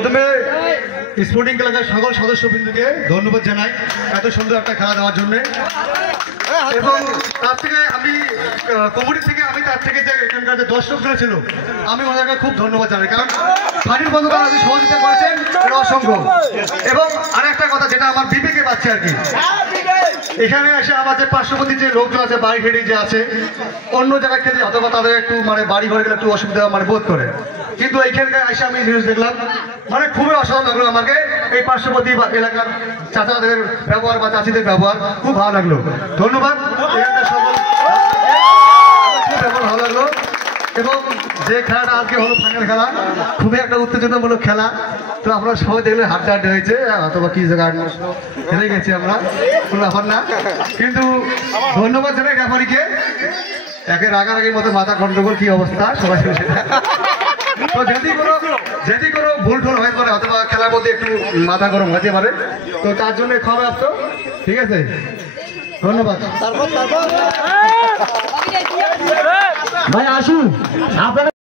প্রথমে স্পোর্টিং ক্লাবের সকল সদস্যবৃন্দকে ধন্যবাদ জানাই এত সুন্দর একটা খেলা দেওয়ার জন্য। এবং তার থেকে আমি কমিটি থেকে তার থেকে যে এখানকার যে দর্শকরা ছিল আমি ওনাদেরকে খুব ধন্যবাদ জানাই, কারণ ফানির বন্ধুরা আপনি সহযোগিতা করেছেন এটা অসংখ্য। এবং আরেকটা কথা যেটা আমার বিবেকে পাচ্ছে আর কি, এখানে এসে আমার যে পার্শ্ববর্তী যে লোকজন আছে বাড়ি ঘেড়ে যে আছে অন্য জায়গায় খেতে অথবা তাদের একটু বাড়ি ঘরে গেলে একটু অসুবিধা বোধ করে, কিন্তু এইখানকার এসে আমি জিনিস দেখলাম খুবই অসাধারণ লাগলো আমাকে। এই পার্শ্ববর্তী এলাকার চাচাদের ব্যবহার বা চাচিদের ব্যবহার খুব ভালো লাগলো। ধন্যবাদ, সকল খুব ভালো লাগলো। এবং যে খেলাটা আজকে হলো ফাইনাল খেলা, খুবই একটা উত্তেজনামূলক খেলা। তো আমরা সবাই দেখলে হাড্ডাহাড্ডি হয়েছে অথবা কি জায়গায় হেরে গেছি আমরা, কোনো ব্যাপার না। কিন্তু ধন্যবাদ জানাই রেফারিকে, একে রাগারাগির মতো মাথা গন্ডগোল কি অবস্থা সবাই সেটা। তো যদি কোনো ভুল টুল হয়ে পড়ে অথবা খেলার মধ্যে একটু মাথা গরম হতে পারে, তো তার জন্য ক্ষমা প্রাপ্ত। ঠিক আছে, ধন্যবাদ। ভাই আসুন আপনারা।